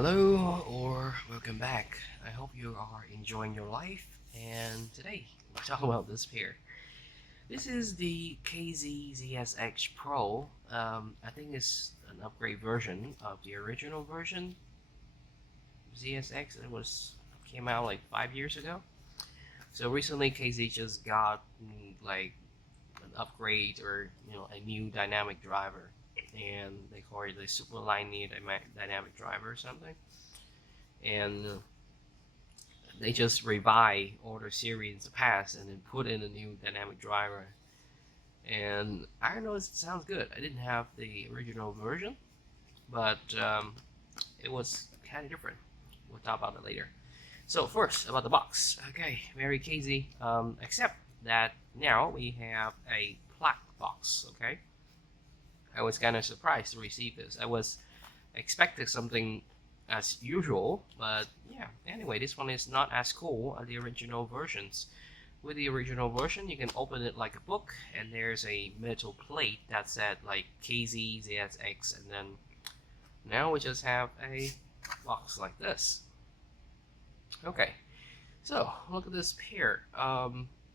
Hello or welcome back. I hope you are enjoying your life. And today we'll talk about this pair. This is the KZ ZSX Pro. I think it's an upgrade version of the original version ZSX. Came out like 5 years ago. So recently KZ just got like an upgrade or a new dynamic driver, and they call it the super linear dynamic driver or something. And they just revive all the series in the past and then put in a new dynamic driver. And I don't know, it sounds good. I didn't have the original version, but it was kind of different. We'll talk about it later. So first, about the box. Okay, very KZ, except that now we have a black box. Okay, I was kind of surprised to receive this. I was expecting something as usual, but yeah, anyway, this one is not as cool as the original versions. With the original version, you can open it like a book, and there's a metal plate that said like KZ, ZSX, and then now we just have a box like this. Okay, so look at this pair.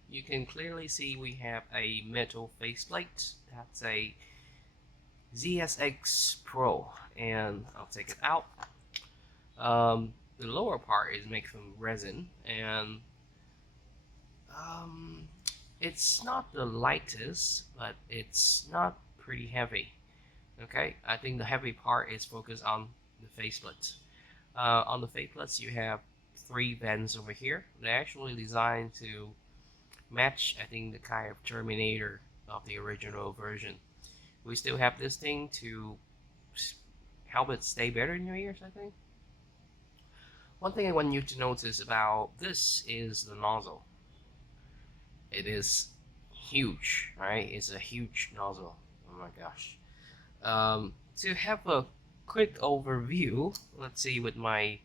You can clearly see we have a metal faceplate. That's a ZSX Pro, and I'll take it out. The lower part is made from resin, and it's not the lightest, but it's not pretty heavy. Okay, I think the heavy part is focused on the faceplate. On the faceplates, you have 3 vents over here. They're actually designed to match, I think, the kind of terminator of the original version. We still have this thing to help it stay better in your ears, I think. One thing I want you to notice about this is the nozzle. It is huge, right? It's a huge nozzle. Oh my gosh. To have a quick overview, let's see with my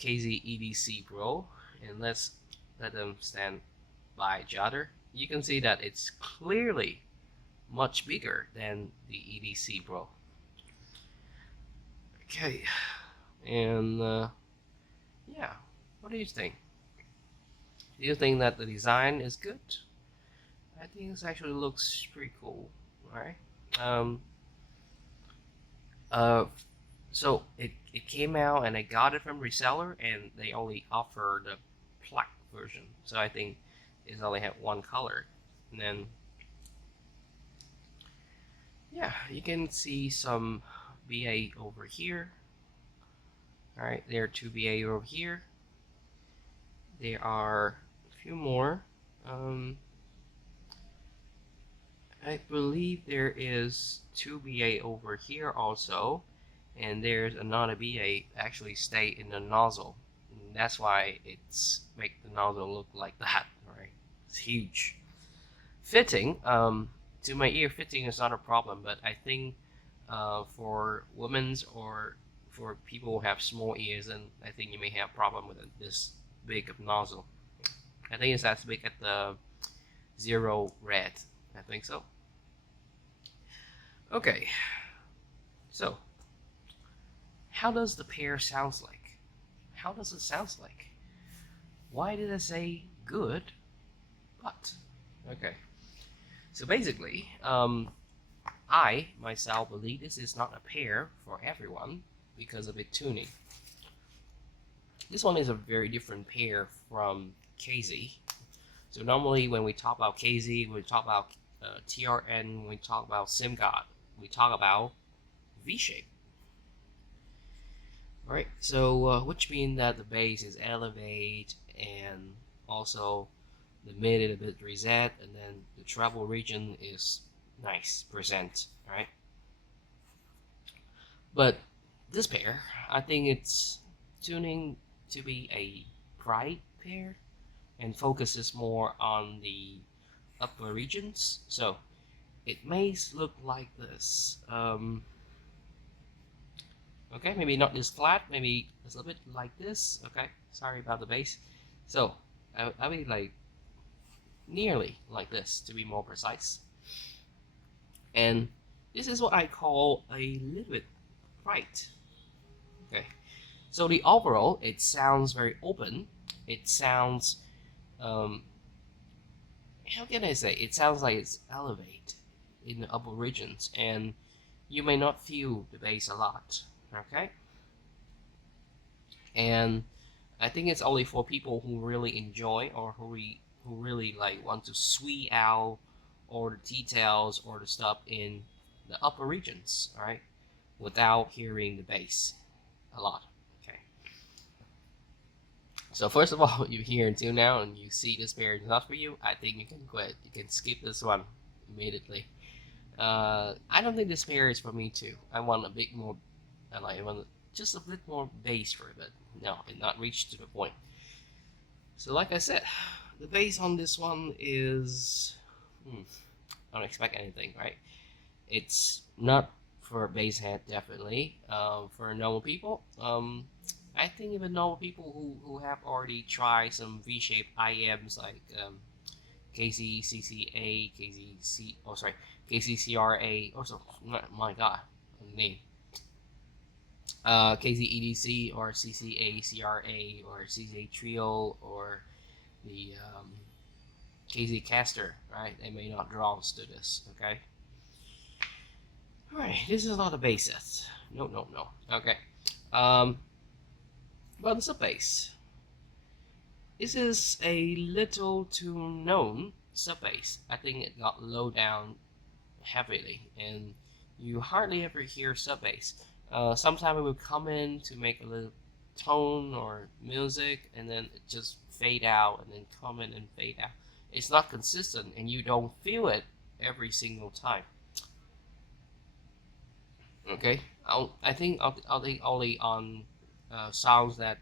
KZ EDC Pro, and let's let them stand by each other. You can see that it's clearly much bigger than the EDC Pro. Okay, and yeah, what do you think? Do you think that the design is good? I think this actually looks pretty cool, right? So it came out and I got it from reseller, and they only offer the black version. So I think it's only have one color. And then yeah, you can see some BA over here. Alright, there are 2 BA over here. There are a few more. I believe there is 2 BA over here also, and there's another BA actually stay in the nozzle. And that's why it's make the nozzle look like that. Right? It's huge. Fitting, to my ear, fitting is not a problem, but I think for women's or for people who have small ears, and I think you may have a problem with this big of nozzle. I think it's as big as the Zero Red. I think so. Okay, so how does the pair sounds like? How does it sound like? Why did I say good, but? Okay, so basically, I myself believe this is not a pair for everyone because of its tuning. This one is a very different pair from KZ. So normally when we talk about KZ, we talk about TRN, we talk about SIM card, we talk about V-shape. Alright, so which means that the bass is elevated, and also the mid is a bit reset, and then the treble region is nice percent. Right? But this pair, I think it's tuning to be a bright pair and focuses more on the upper regions. So it may look like this. Okay, maybe not this flat, maybe it's a little bit like this. Okay, sorry about the bass. So I mean like nearly like this to be more precise. And this is what I call a little bit bright. Okay, So the overall, it sounds very open. It sounds, um, how can I say? It sounds like it's elevated in the upper regions, and you may not feel the bass a lot. Okay, and I think it's only for people who really enjoy or who really like want to sweet out all the details or the stuff in the upper regions, right? Without hearing the bass a lot. Okay. So first of all, you're here until now and you see this pair is not for you, I think you can quit. You can skip this one immediately. I don't think this pair is for me too. I want a bit more, I want just a bit more bass for it, but no, it not reached to the point. So like I said, the bass on this one is, I don't expect anything, right? It's not for a bass head, definitely. For normal people, I think even normal people who have already tried some V-shaped IEMs like KCCCA, KCC, oh sorry, KCCRA, also, my god, name. KZEDC or CCA or CCA Trio or the KZ Caster, right? They may not draw us to this, okay? Alright, this is not a bass set. No, no, no. Okay. Well, it's a bass. This is a little too known sub bass. I think it got low down heavily, and you hardly ever hear sub bass. Sometimes it will come in to make a little tone or music, and then it just fade out, and then come in and fade out. It's not consistent, and you don't feel it every single time. Okay, I think only on sounds that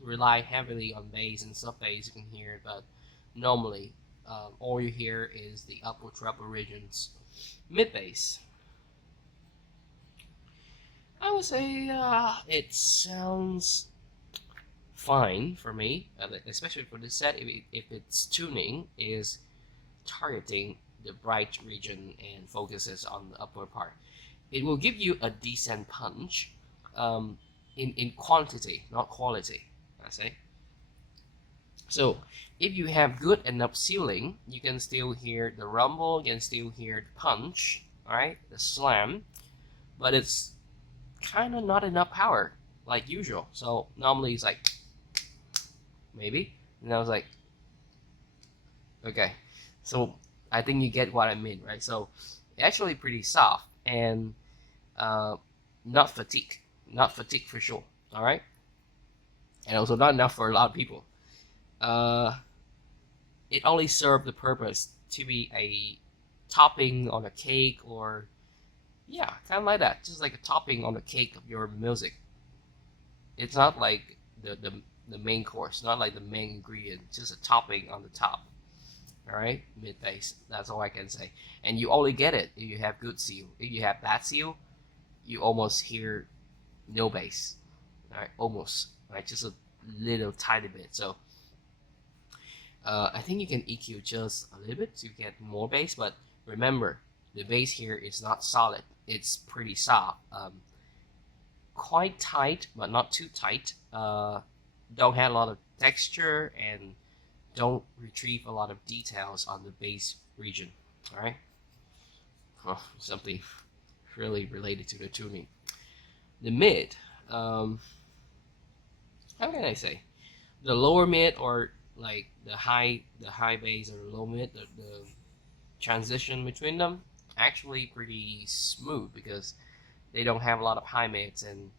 rely heavily on bass and sub bass you can hear it, but normally all you hear is the upper treble regions. Mid bass, I would say it sounds fine for me, especially for this set. If its tuning is targeting the bright region and focuses on the upper part, it will give you a decent punch in quantity, not quality, I say. So if you have good enough ceiling, you can still hear the rumble, you can still hear the punch, alright, the slam, but it's kind of not enough power like usual. So normally it's like, maybe, and I was like, okay, so I think you get what I mean, right? So actually pretty soft and not fatigue for sure, all right, and also not enough for a lot of people. It only served the purpose to be a topping on a cake, or yeah, kind of like that, just like a topping on the cake of your music. It's not like the main course, not like the main ingredient, just a topping on the top. All right, mid bass. That's all I can say. And you only get it if you have good seal. If you have bad seal, you almost hear no bass. All right, almost. All right, just a little tiny bit. So I think you can EQ just a little bit to get more bass, but remember, the bass here is not solid. It's pretty soft. Quite tight, but not too tight. Don't have a lot of texture and don't retrieve a lot of details on the bass region. All right, something really related to the tuning. The mid, how can I say, the lower mid, or like the high bass or the low mid, the transition between them actually pretty smooth because they don't have a lot of high mids, and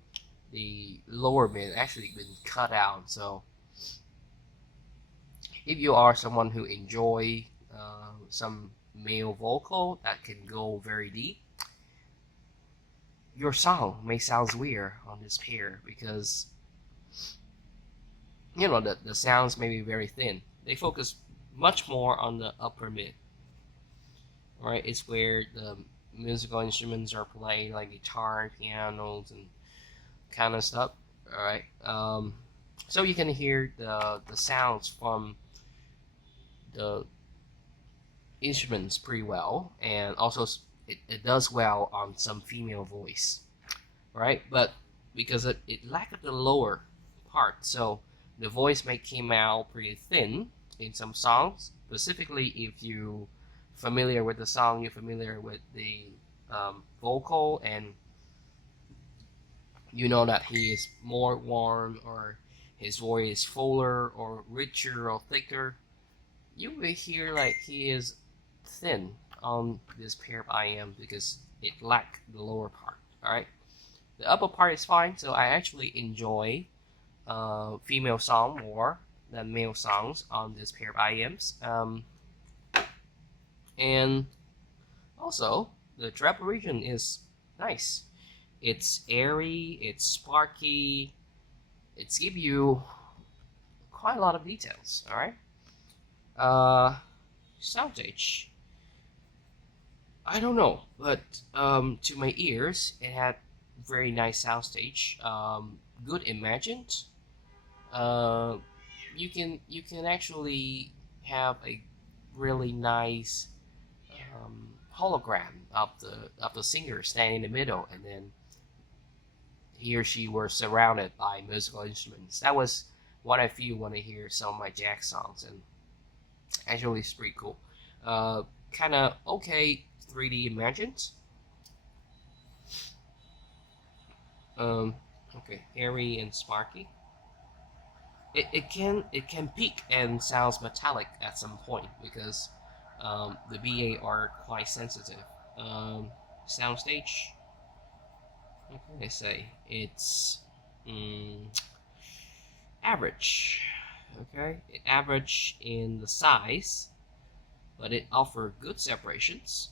the lower mid actually been cut out. So if you are someone who enjoy some male vocal that can go very deep, your song may sound weird on this pair because you know the sounds may be very thin. They focus much more on the upper mid. Alright, it's where the musical instruments are played, like guitar, pianos, and kind of stuff. Alright, so you can hear the sounds from the instruments pretty well, and also it does well on some female voice, right? But because it lacked the lower part, so the voice may come out pretty thin in some songs. Specifically, if you familiar with the song, you're familiar with the vocal, and you know that he is more warm, or his voice is fuller or richer or thicker, you will hear like he is thin on this pair of IM because it lacks the lower part. All right, the upper part is fine. So I actually enjoy female song more than male songs on this pair of IMs. And also the treble region is nice. It's airy, it's sparky, it's give you quite a lot of details. All right. Soundstage. I don't know, but to my ears, it had very nice soundstage. Good imagined. Uh, you can actually have a really nice hologram of the singer standing in the middle, and then he or she were surrounded by musical instruments. That was what I feel when I hear some of my jazz songs, and actually it's pretty cool. Kind of okay 3D imagined. Okay, airy and sparky. It can peak and sounds metallic at some point because the BA are quite sensitive. Soundstage. What can I say? It's mm, average. Okay, it average in the size, but it offers good separations,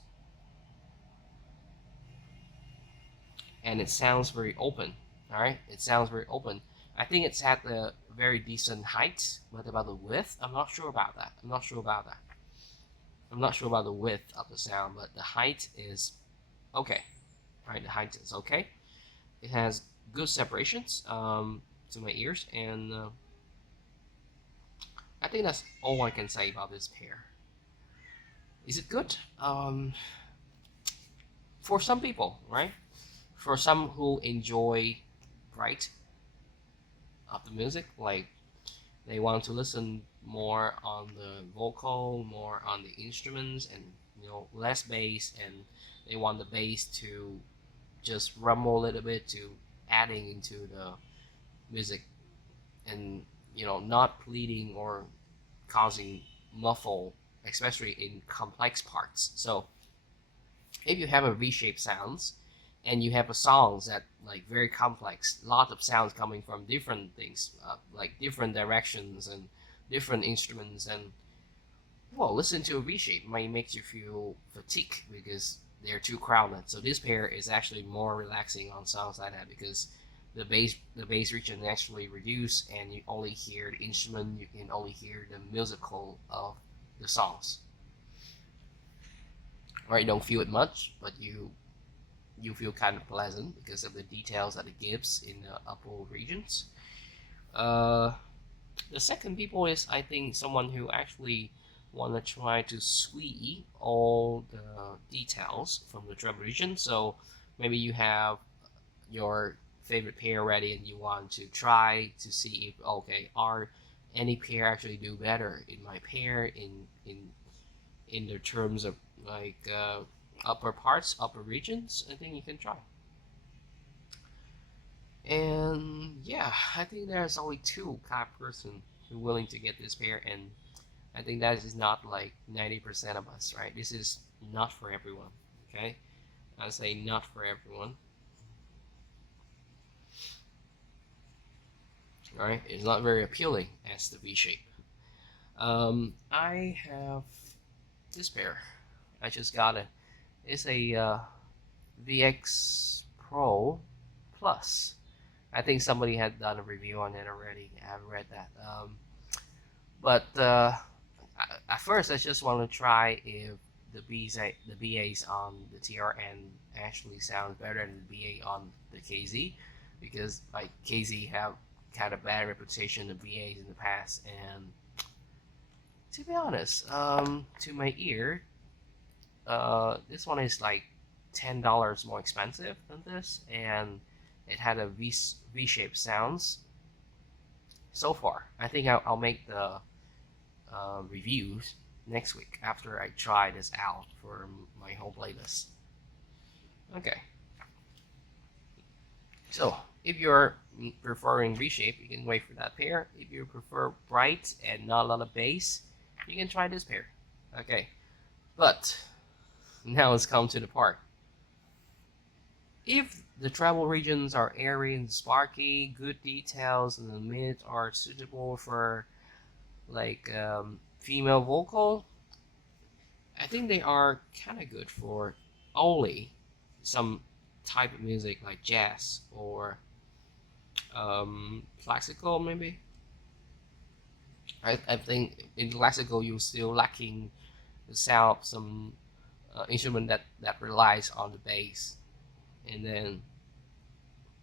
and it sounds very open. All right, it sounds very open. I think it's at a very decent height, but about the width, I'm not sure about that. I'm not sure about that. I'm not sure about the width of the sound, but the height is okay. All right, the height is okay. It has good separations to my ears, and I think that's all I can say about this pair. Is it good? For some people, right? For some who enjoy bright of the music, like they want to listen more on the vocal, more on the instruments, and less bass, and they want the bass to just rumble a little bit to adding into the music, and not pleading or causing muffle, especially in complex parts. So if you have a V-shaped sounds and you have a songs that like very complex, lot of sounds coming from different things, like different directions and different instruments, and well, listen to a V-shape might make you feel fatigued because they're too crowded. So this pair is actually more relaxing on songs like that because the bass region actually reduced, and you only hear the instrument. You can only hear the musical of the songs. Right, you don't feel it much, but you feel kind of pleasant because of the details that it gives in the upper regions. Uh, the second people is, I think, someone who actually want to try to squeeze all the details from the treble region. So maybe you have your favorite pair ready and you want to try to see if okay, are any pair actually do better in my pair in the terms of like upper parts, upper regions. I think you can try. And yeah, I think there's only two kind of person who willing to get this pair, and I think that is not like 90% of us, right? This is not for everyone. Okay, I say not for everyone. All right, it's not very appealing as the V shape. I have this pair. I just got it. It's a VX Pro Plus. I think somebody had done a review on it already. I've read that. But at first, I just want to try if the BAs on the TRN actually sounds better than the BA on the KZ, because like KZ have had a bad reputation of VAs in the past, and to be honest, to my ear, this one is like $10 more expensive than this, and it had a V-shaped sounds. so far. I think I'll make the reviews next week after I try this out for my whole playlist. Okay, so if you're preferring V-shape, you can wait for that pair. If you prefer bright and not a lot of bass, you can try this pair. Okay, but now let's come to the part. If the travel regions are airy and sparky, good details in the mid are suitable for like female vocal, I think they are kind of good for only some type of music like jazz or classical maybe. I think in classical you're still lacking the sound of some instrument that relies on the bass, and then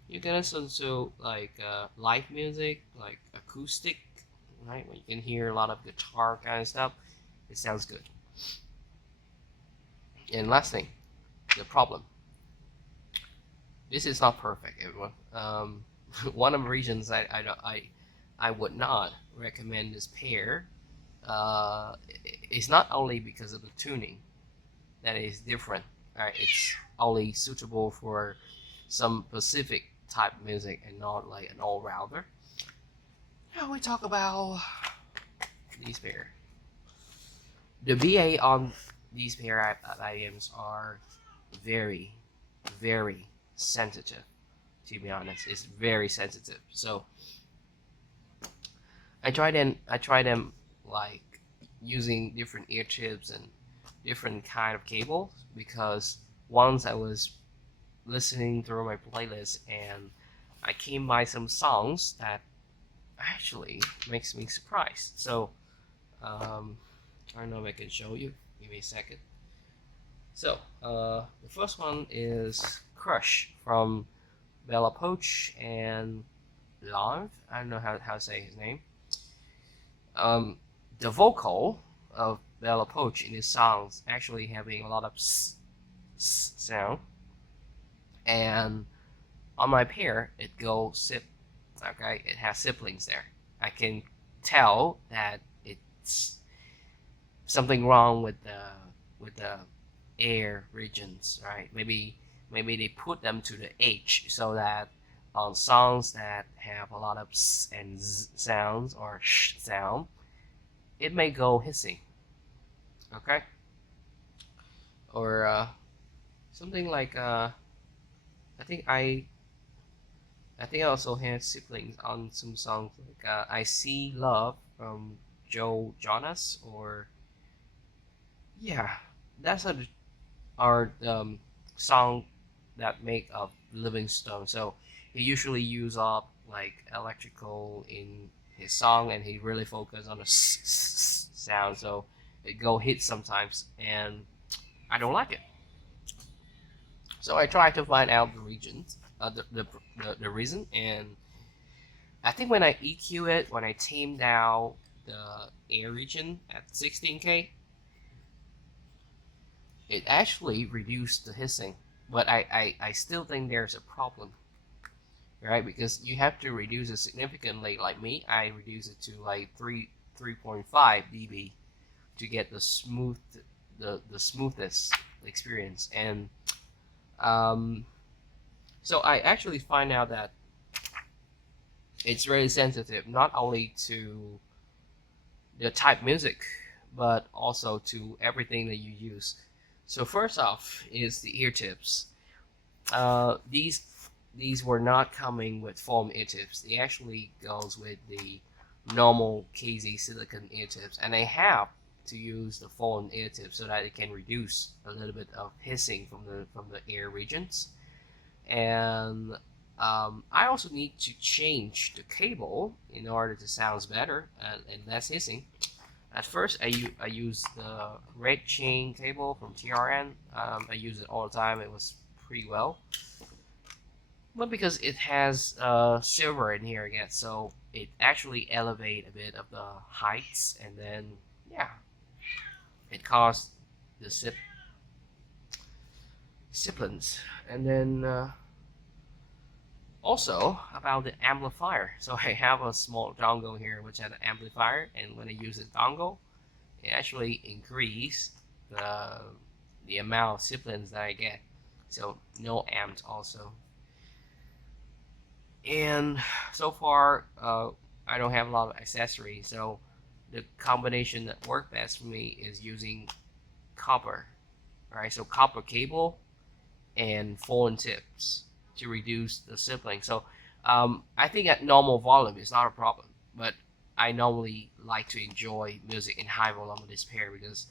you can listen to like live music, like acoustic, right? When you can hear a lot of guitar kind of stuff, it sounds good. And last thing, the problem. This is not perfect, everyone. One of the reasons I would not recommend this pair is not only because of the tuning that is different. It's only suitable for some specific type of music and not like an all-rounder. Now we talk about these pair. The VA on these pair of items are very, very sensitive. To be honest, it's very sensitive. So I try them like using different ear tips and different kind of cables, because once I was listening through my playlist and I came by some songs that actually makes me surprised. So I don't know if I can show you. Give me a second. So the first one is Crush from Bella Poach and Live. I don't know how to say his name. The vocal of Bella Poach in his songs actually having a lot of sound, and on my pair it goes sip. Okay, it has siblings there. I can tell that it's something wrong with the air regions, right? Maybe they put them to the H so that on songs that have a lot of s and z sounds or sh sound, it may go hissing. Okay, or something like I think I also had siblings on some songs like I See Love from Joe Jonas, or yeah, that's our song that make of Livingstone. So he usually use up like electrical in his song, and he really focus on the sound, so it go hit sometimes, and I don't like it. So I try to find out the regions, the reason, and I think when I EQ it, when I tame down the air region at 16K, it actually reduced the hissing. But I still think there's a problem, right? Because you have to reduce it significantly. Like me, I reduce it to like 3.5 dB to get the smoothest experience. And so I actually find out that it's really sensitive, not only to the type music, but also to everything that you use. So first off is the ear tips. These were not coming with foam ear tips. They actually goes with the normal KZ silicone ear tips, and they have to use the foam ear tips so that it can reduce a little bit of hissing from the ear regions. And I also need to change the cable in order to sound better and less hissing. At first, I used the red chain cable from TRN. I use it all the time. It was pretty well, but because it has silver in here again, so it actually elevate a bit of the heights, and then yeah, it caused the sibilance. And then Also about the amplifier. So I have a small dongle here which has an amplifier, and when I use the dongle, it actually increase the the amount of siblings that I get. So no amps also. And so far, I don't have a lot of accessories, so the combination that work best for me is using copper. All right, so copper cable and foreign tips to reduce the sibling. So I think at normal volume is not a problem, but I normally like to enjoy music in high volume with this pair because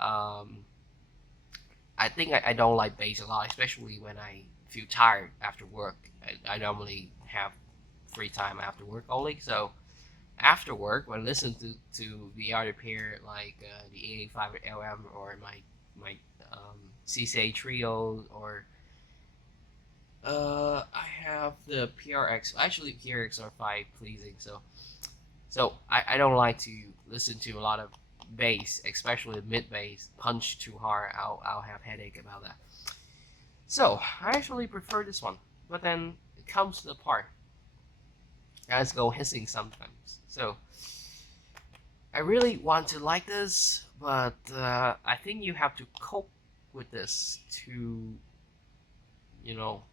um, I think I don't like bass a lot, especially when I feel tired after work. I normally have free time after work only, so after work when I listen to the other pair like the A85 LM or my CCA trio or I have the PRX. Actually, PRX are 5 pleasing. So I don't like to listen to a lot of bass, especially mid bass. Punch too hard, I'll have headache about that. So I actually prefer this one, but then it comes to the part. Let's go hissing sometimes. So I really want to like this, but I think you have to cope with this to, you know,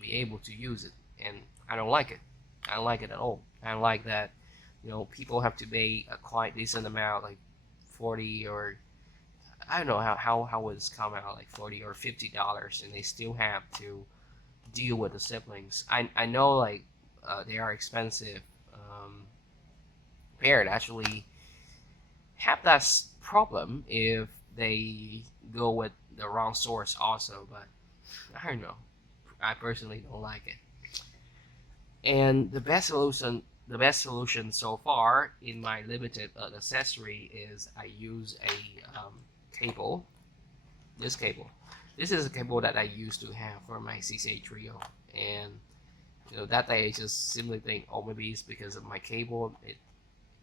be able to use it, and I don't like it. I don't like it at all. I don't like that, people have to pay a quite decent amount, like 40 or I don't know how it's come out, like $40 or $50, and they still have to deal with the siblings. I know like they are expensive. Parent actually have that problem if they go with the wrong source also, but I don't know. I personally don't like it. And the best solution so far in my limited accessory is I use a cable. This cable. This is a cable that I used to have for my CCA trio, and that day I just simply think, oh, maybe it's because of my cable.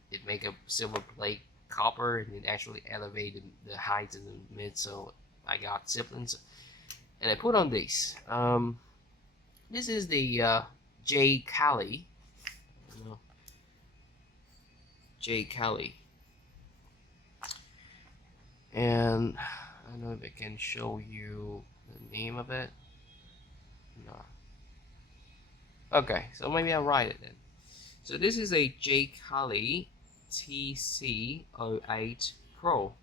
It make a silver plate copper, and it actually elevated the height in the mid, so I got siblings, and I put on these. This is the J. Cali, J. Cali, and I don't know if I can show you the name of it. No. Okay, so maybe I'll write it then. So this is a J. Cali TC08 Pro.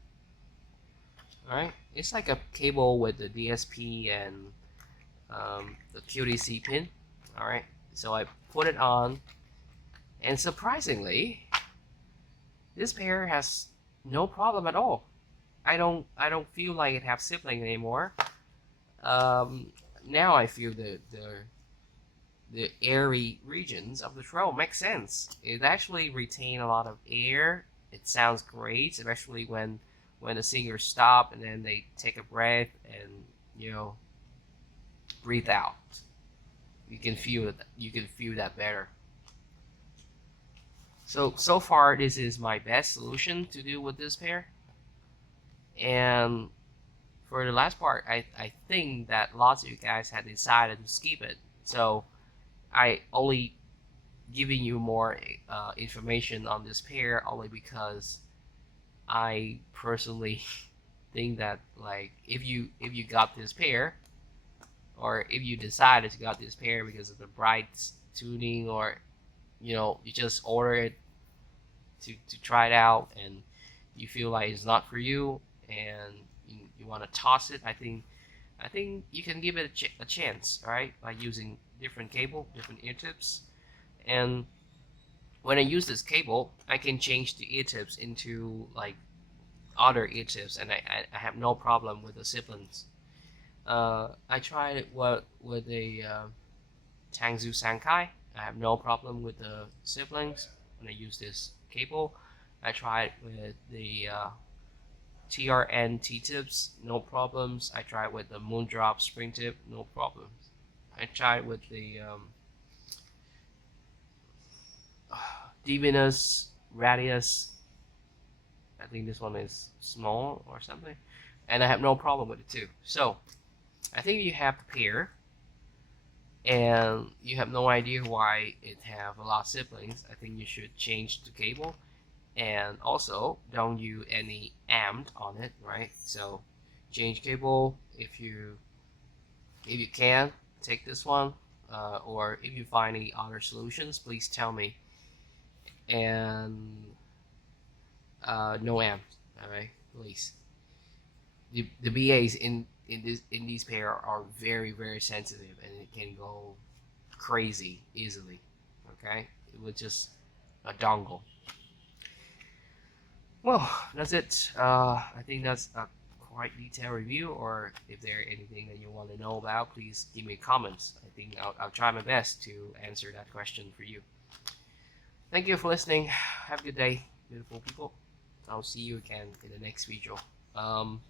Alright, it's like a cable with the DSP and the QDC pin. Alright, so I put it on, and surprisingly, this pair has no problem at all. I don't feel like it has sibling anymore. Now I feel the airy regions of the throat makes sense. It actually retains a lot of air. It sounds great, especially when the singers stop and then they take a breath and breathe out. You can feel it. You can feel that better. So far, this is my best solution to deal with this pair. And for the last part, I think that lots of you guys had decided to skip it. So I only giving you more information on this pair only because I personally think that, like, if you got this pair, or if you decided to got this pair because of the bright tuning, or you just order it to try it out and you feel like it's not for you and you want to toss it, I think you can give it a chance, all right, by using different cable, different ear tips. And when I use this cable, I can change the ear tips into like other ear tips, and I have no problem with the siblings. I tried it with a Tangzu Sankai. I have no problem with the siblings when I use this cable. I tried with the TRN T-tips, no problems. I tried with the Moondrop spring tip, no problems. I tried with the Divinus Radius. I think this one is small or something, and I have no problem with it too. So I think you have the pair. and you have no idea why it have a lot of siblings, I think you should change the cable. And also don't use any amp on it, right? So change cable if you can. Take this one, or if you find any other solutions, please tell me. And no amp, all right, please. The BAs in these pair are very sensitive, and it can go crazy easily. Okay, it was just a dongle. Well, that's it. I think that's a quite detailed review. Or if there anything that you want to know about, please give me comments. I think I'll try my best to answer that question for you. Thank you for listening. Have a good day, beautiful people. I'll see you again in the next video.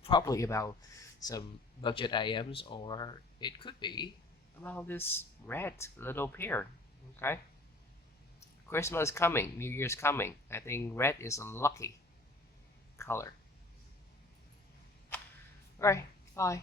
Probably about some budget items, or it could be about this red little pair. Okay, Christmas coming, New Year's coming. I think red is a lucky color. Alright, bye.